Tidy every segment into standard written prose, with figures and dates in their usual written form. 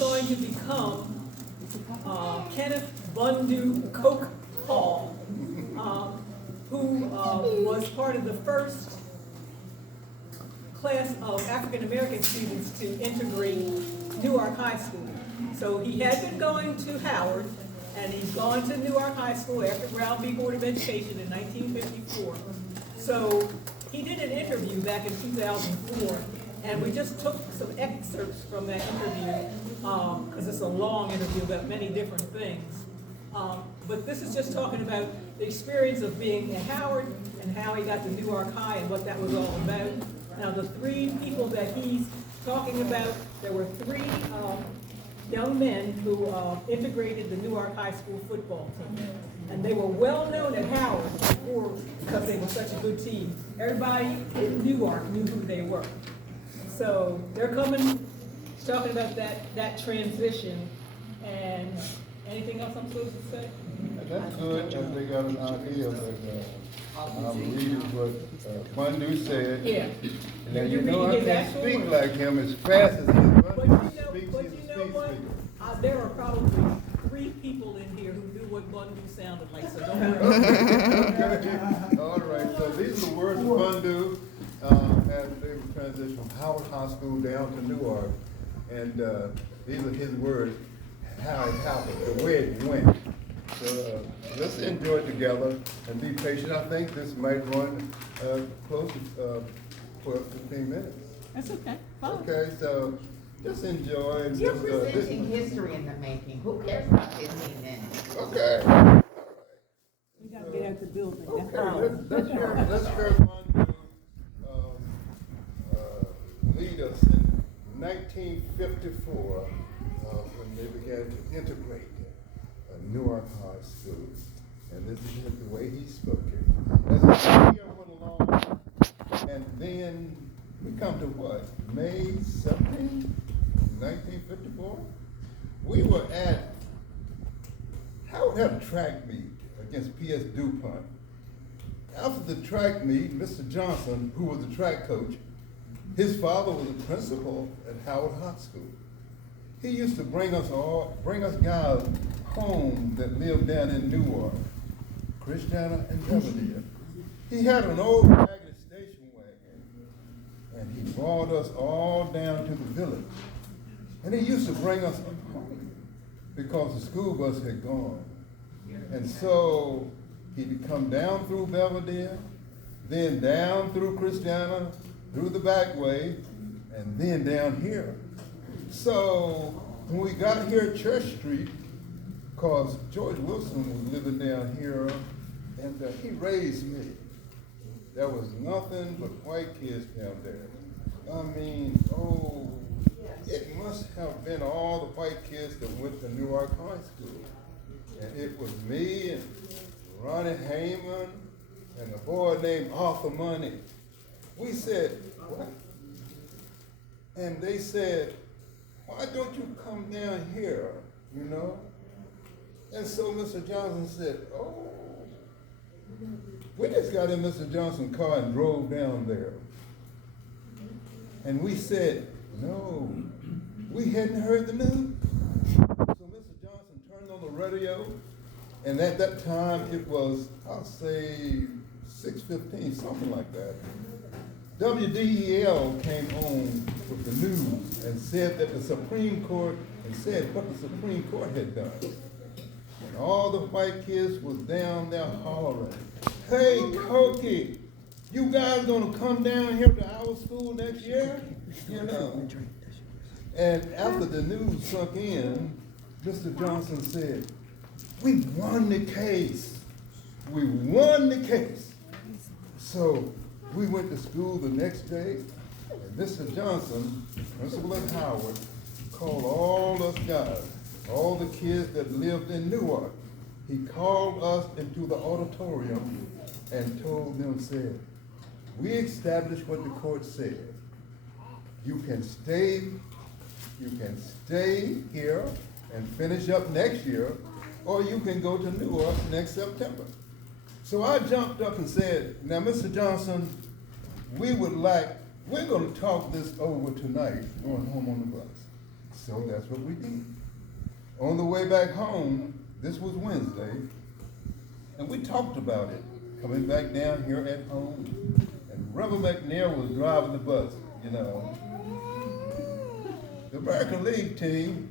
going to become Kenneth Bunduh Coke Hall, who was part of the first class of African American students to integrate Newark High School. So he had been going to Howard, and he's gone to Newark High School after Brown v. Board of Education in 1954. So he did an interview back in 2004, and we just took some excerpts from that interview, because it's a long interview about many different things. But this is just talking about the experience of being at Howard and how he got to Newark High and what that was all about. Now, the three people that he's talking about, there were three young men who integrated the Newark High School football team. And they were well known at Howard before, because they were such a good team. Everybody in Newark knew who they were. So they're coming, talking about that transition. And anything else I'm supposed to say? That's good, that they got an idea, but I'm reading what Bunduh said. Yeah. And then You're you know I reading his can't actual speak words. like him as fast as Bunduh speaks. But you know what? There are probably 3 people in here who knew what Bunduh sounded like, so don't worry. Okay. All right, so these are the words of Bunduh as they were transitioned from Howard High School down to Newark. And these are his words, how it happened, the way it went. So let's enjoy it together and be patient. I think this might run close to 12, 15 minutes. That's okay. Fine. Okay, so just enjoy. And You're just, presenting history in the making. Who cares about 15 minutes? Okay. We gotta get out the building. Okay, let's hear Bunduh lead us in 1954 when they began to integrate Newark High School. And this is the way he spoke it. As the year went along, and then we come to what? May 17, 1954? We were at Howard had a track meet against P.S. DuPont. After the track meet, Mr. Johnson, who was the track coach, his father was a principal at Howard High School. He used to bring us guys home that lived down in Newark, Christiana and Belvedere. He had an old ragged station wagon, and he brought us all down to the village. And he used to bring us home because the school bus had gone. And so he'd come down through Belvedere, then down through Christiana, through the back way, and then down here. So when we got here at Church Street, because George Wilson was living down here, and he raised me. There was nothing but white kids down there. I mean, it must have been all the white kids that went to Newark High School. And it was me and Ronnie Heyman and a boy named Arthur Money. We said, what? And they said, why don't you come down here, you know? And so Mr. Johnson said, we just got in Mr. Johnson's car and drove down there. And we said, no, we hadn't heard the news. So Mr. Johnson turned on the radio, and at that time it was, I'll say, 6:15, something like that. WDEL came on with the news and said that the Supreme Court, and said what the Supreme Court had done. And all the white kids was down there hollering, hey, Cokie, you guys gonna come down here to our school next year? You know. And after the news sunk in, Mr. Johnson said, we won the case. We won the case. So we went to school the next day, and Mr. Johnson, principal at Howard, called all us guys, all the kids that lived in Newark. He called us into the auditorium and told them, said, we established what the court said. You can stay here and finish up next year, or you can go to Newark next September. So I jumped up and said, now, Mr. Johnson, we're going to talk this over tonight going home on the bus. So that's what we did. On the way back home, this was Wednesday, and we talked about it, coming back down here at home. And Reverend McNair was driving the bus, you know. The American League team,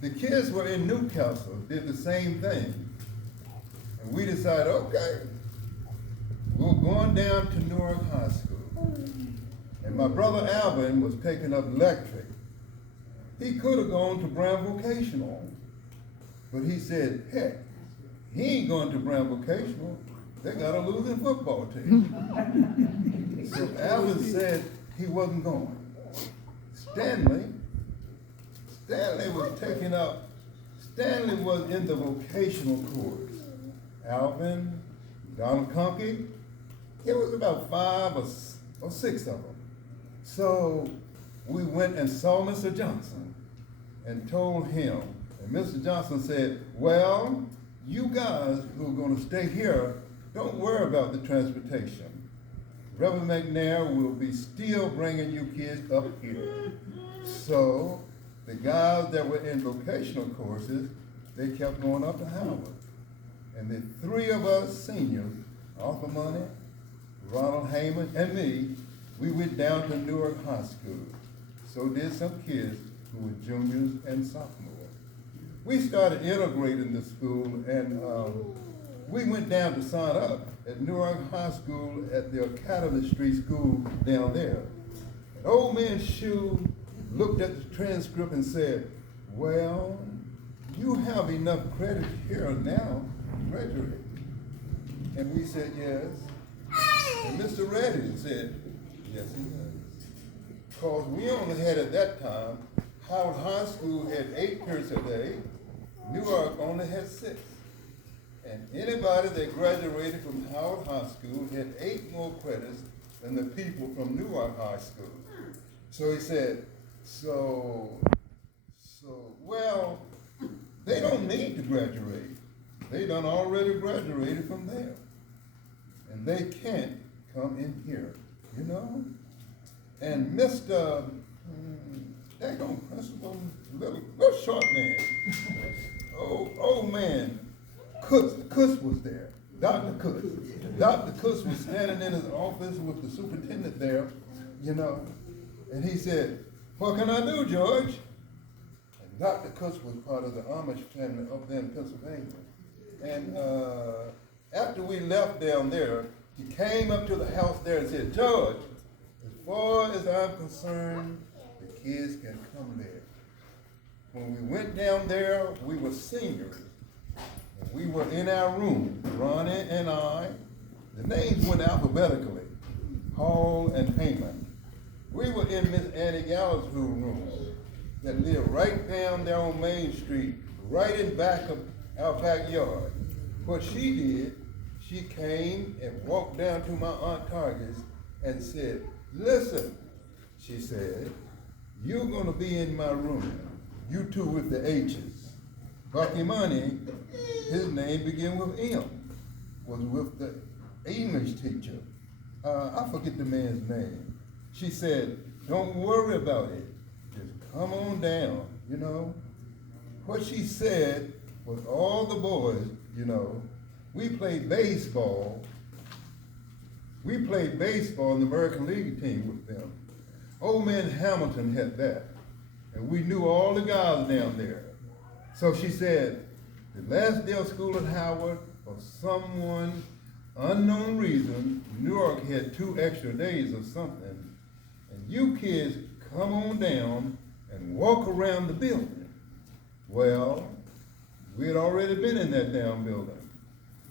the kids were in Newcastle, did the same thing. And we decided, okay, we're going down to Newark High School. And my brother Alvin was taking up electric. He could have gone to Brown Vocational, but he said, heck, he ain't going to Brown Vocational. They got a losing football team. So Alvin said he wasn't going. Stanley was in the vocational course. Alvin, Donald Conkey, it was about 5 or 6 of them. So we went and saw Mr. Johnson and told him, and Mr. Johnson said, well, you guys who are gonna stay here, don't worry about the transportation. Reverend McNair will be still bringing you kids up here. So the guys that were in vocational courses, they kept going up to Howard. And the 3 of us seniors, Arthur Money, Ronald Heyman, and me, we went down to Newark High School. So did some kids who were juniors and sophomores. We started integrating the school, and we went down to sign up at Newark High School at the Academy Street School down there. And old man Shue looked at the transcript and said, well, you have enough credit here now to graduate. And we said, yes. And Mr. Reddy said, yes, he does. Because we only had at that time, Howard High School had 8 periods a day, Newark only had 6. And anybody that graduated from Howard High School had 8 more credits than the people from Newark High School. So he said, well, they don't need to graduate. They done already graduated from there. And they can't come in here, you know? And Mr. Daggone principal, little short man, old man, Kuss was there, Dr. Kuss. Dr. Kuss was standing in his office with the superintendent there, you know, and he said, what can I do, George? And Dr. Kuss was part of the Amish family up there in Pennsylvania. And after we left down there, he came up to the house there and said, George, as far as I'm concerned, the kids can come there. When we went down there, we were seniors. We were in our room, Ronnie and I. The names went alphabetically, Hall and Heyman. We were in Miss Annie Gallows' room that lived right down there on Main Street, right in back of our backyard. What she did, she came and walked down to my Aunt Target's and said, listen, she said, you're gonna be in my room, you two with the H's. Bucky Money, his name began with M, was with the English teacher. I forget the man's name. She said, don't worry about it, just come on down, you know. What she said was all the boys, you know, we played baseball in the American League team with them. Old man Hamilton had that, and we knew all the guys down there. So she said, the last day of school at Howard, for someone unknown reason, Newark had 2 extra days or something, and you kids come on down and walk around the building. Well, we had already been in that damn building.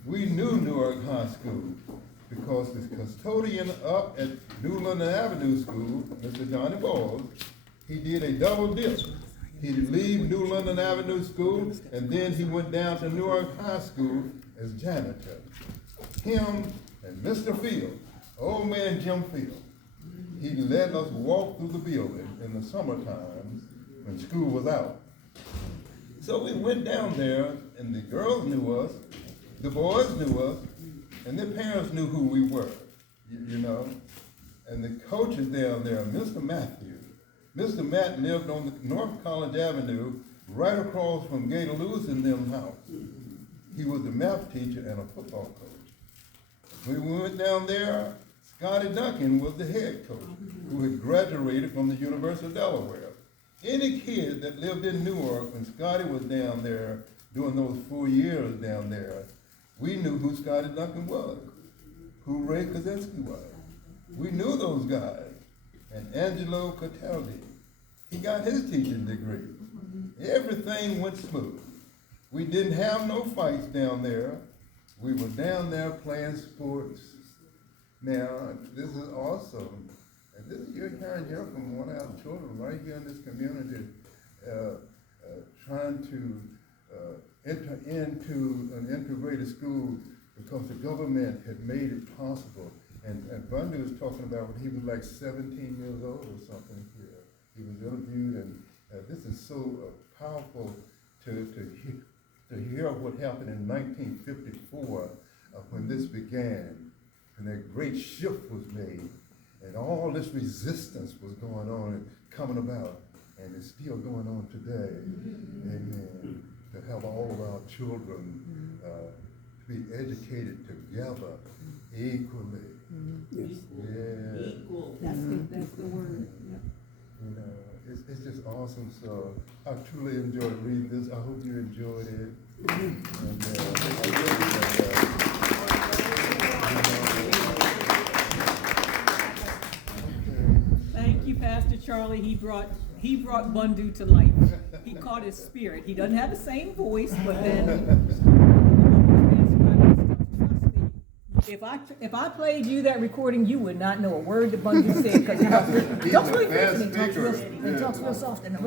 We knew Newark High School because the custodian up at New London Avenue School, Mr. Johnny Balls, he did a double dip. He'd leave New London Avenue School, and then he went down to Newark High School as janitor. Him and Mr. Field, old man Jim Field, he let us walk through the building in the summertime when school was out. So we went down there, and the girls knew us, the boys knew us, and their parents knew who we were, you know. And the coaches down there, Mr. Matthews, Mr. Matt lived on the North College Avenue, right across from Gator Lewis and them house. He was a math teacher and a football coach. When we went down there, Scotty Duncan was the head coach, who had graduated from the University of Delaware. Any kid that lived in Newark when Scotty was down there doing those 4 years down there, we knew who Scotty Duncan was, who Ray Kaczynski was. We knew those guys. And Angelo Cataldi, he got his teaching degree. Everything went smooth. We didn't have no fights down there. We were down there playing sports. Now, this is awesome. And this you're hearing here from one of our children right here in this community, trying to enter into an integrated school because the government had made it possible. And Bunduh was talking about when he was like 17 years old or something here. He was interviewed, and this is so powerful to hear what happened in 1954 when this began, and that great shift was made, and all this resistance was going on and coming about, and it's still going on today. Amen. To have all of our children to be educated together equally. Yes. Yeah. Equal. That's the word. Yeah. You know, it's just awesome. So I truly enjoyed reading this. I hope you enjoyed it. Thank you, Pastor Charlie. He brought Bunduh to life. He caught his spirit. He doesn't have the same voice, but then if I played you that recording, you would not know a word that Bunduh said because he talks really fast and talks real soft and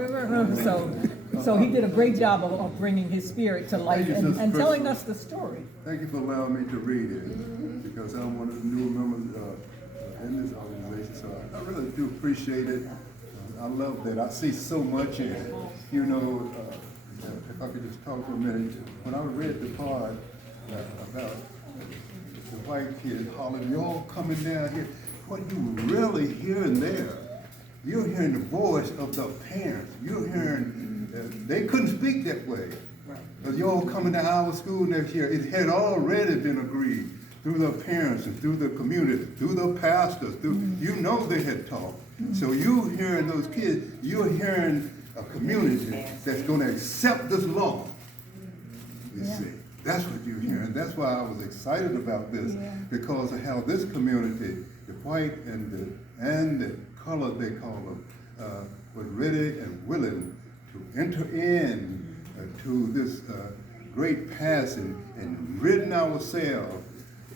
so he did a great job of bringing his spirit to life and telling us the story. Thank you for allowing me to read it, because I'm one of the new members in this organization, so I really do appreciate it. I love that. I see so much in it. You know, if I could just talk for a minute, when I read the part about the white kid hollering, "You're all coming down here," what you really hearing there, you're hearing the voice of the parents. You're hearing, they couldn't speak that way. Because you're all coming to our school next year. It had already been agreed through the parents and through the community, through the pastors, you know they had talked. So you hearing those kids, you're hearing a community that's going to accept this law. You see, that's what you're hearing. That's why I was excited about this, because of how this community, the white and the colored, they call them, was ready and willing to enter in to this great passing and ridding ourselves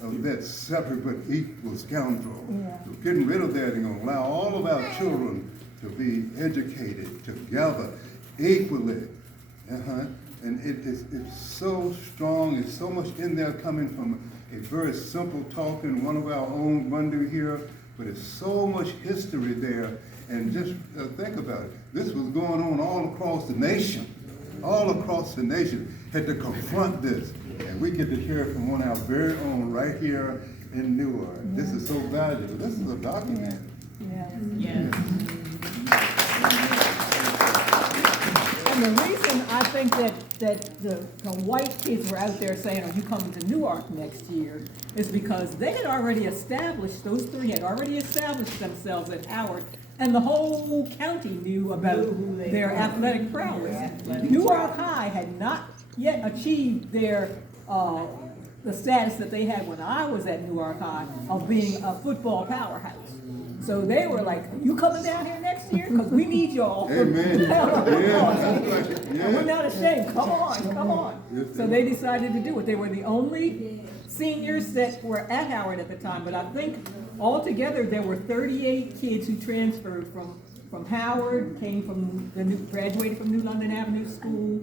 of that separate but equal scoundrel. So getting rid of that and going to allow all of our children to be educated together equally. And it's so strong, it's so much in there coming from a very simple talking, one of our own Bunduh here, but it's so much history there. And just think about it. This was going on all across the nation. All across the nation had to confront this. And we get to hear it from one of our very own right here in Newark. This is so valuable. This is a document. And the reason I think that the white kids were out there saying, "Are you coming to Newark next year?" is because they had already established, those three had already established themselves at Howard, and the whole county knew about their athletic prowess. Newark High had not yet achieved their the status that they had when I was at Newark High of being a football powerhouse. So they were like, "You coming down here next year? Because we need y'all." Amen. And we're not ashamed. Come on. So they decided to do it. They were the only seniors that were at Howard at the time, but I think altogether there were 38 kids who transferred from Howard, graduated from New London Avenue School.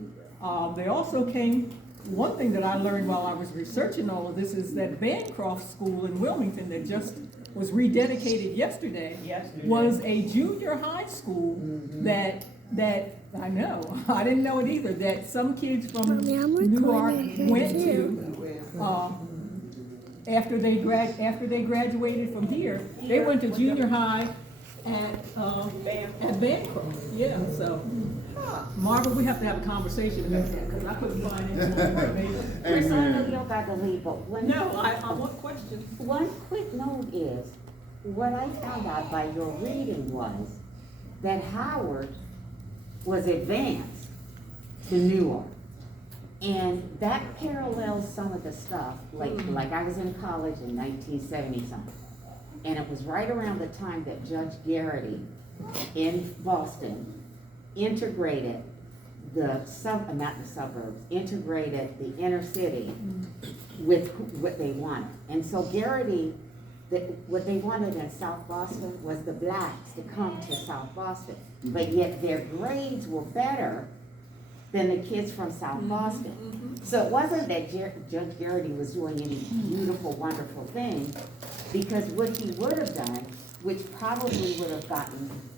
They also came. One thing that I learned while I was researching all of this is that Bancroft School in Wilmington that just was rededicated yesterday was a junior high school that I know, I didn't know it either, that some kids from Newark went to after they graduated from here. They went to junior high at Bancroft, yeah, so. Marvin, we have to have a conversation about that, because I couldn't find any more information. Chris, I know you're about to leave, but No, I want questions. one quick note is, what I found out by your reading was that Howard was advanced to Newark. And that parallels some of the stuff, like I was in college in 1970-something. And it was right around the time that Judge Garrity in Boston integrated integrated the inner city with what they wanted. And so Garrity, what they wanted in South Boston was the blacks to come to South Boston. But yet their grades were better than the kids from South Boston. So it wasn't that Judge Garrity was doing any beautiful, wonderful thing, because what he would have done, which probably would have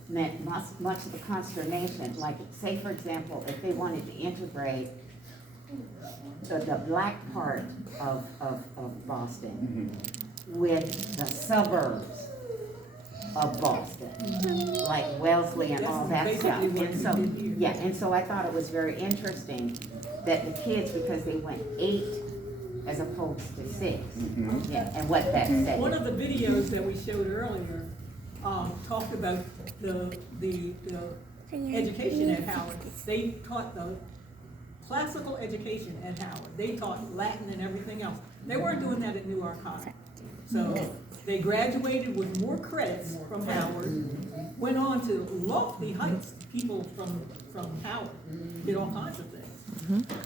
meant much of the consternation, like say for example, if they wanted to integrate the black part of Boston with the suburbs of Boston, like Wellesley and all that stuff. And so, yeah, and so I thought it was very interesting that the kids, because they went 8 as opposed to 6, yeah, and what that said. One of the videos that we showed earlier talked about the education at Howard. They taught the classical education at Howard. They taught Latin and everything else. They weren't doing that at Newark High. So they graduated with more credits from Howard, went on to lofty heights. People from Howard did all kinds of things.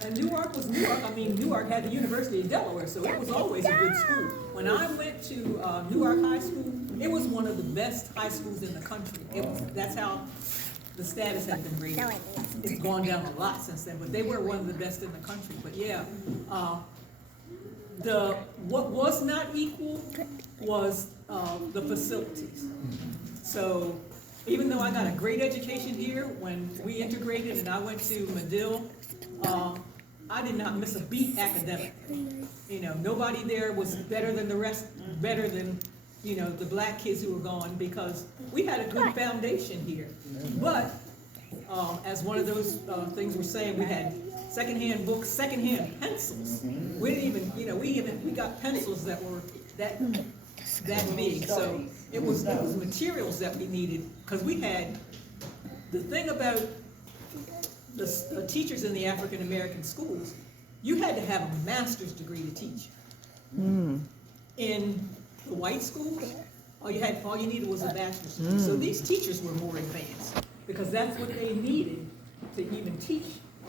And Newark was Newark. I mean, Newark had the University of Delaware, so it was always a good school. When I went to Newark High School, it was one of the best high schools in the country. That's how the status has been rated. It's gone down a lot since then, but they were one of the best in the country. But yeah, what was not equal was the facilities. So even though I got a great education here, when we integrated and I went to Medill, I did not miss a beat academically. You know, nobody there was better than the rest, better than, you know, the black kids who were gone, because we had a good foundation here. But as one of those things we're saying, we had secondhand books, secondhand pencils. We didn't even, you know, we got pencils that were that big. So it was materials that we needed, because we had, the thing about the teachers in the African American schools, you had to have a master's degree to teach. In the white schools, all you needed was a bachelor's degree. So these teachers were more advanced, because that's what they needed to even teach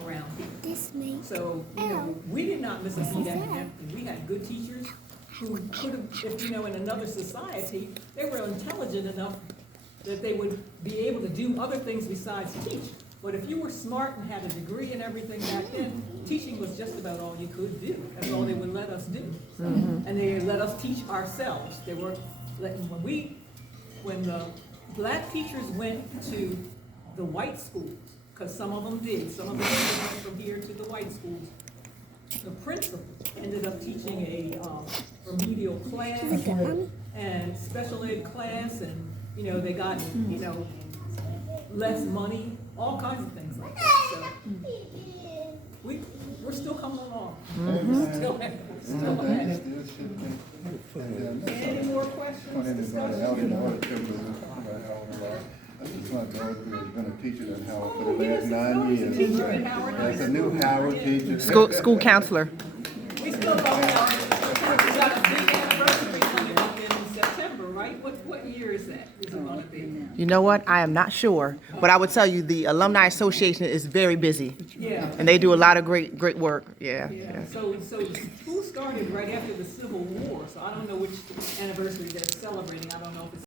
around here. So, you know, we did not miss a beat academically. We had good teachers who could have, if, you know, in another society, they were intelligent enough that they would be able to do other things besides teach. But if you were smart and had a degree and everything back then, teaching was just about all you could do. That's all they would let us do. So, and they let us teach ourselves. They were letting, when the black teachers went to the white schools, because some of them did, some of them went from here to the white schools, the principal ended up teaching a remedial class and special ed class, and, you know, they got, you know, less money, all kinds of things like that. So we're still coming along. Still at it. Any more questions, discussion? I just want to know if there's been a teacher at Howard for the Yes, last there's 9 always a years. teacher at Howard High There's a School. new Howard teacher. School counselor. We still going out. We got a big anniversary coming up in September, right? What year is that? Is it gonna be? You know what? I am not sure, but I would tell you the Alumni Association is very busy, Yeah. and they do a lot of great work. Yeah. Yeah, so school started right after the Civil War, so I don't know which anniversary they're celebrating. I don't know if it's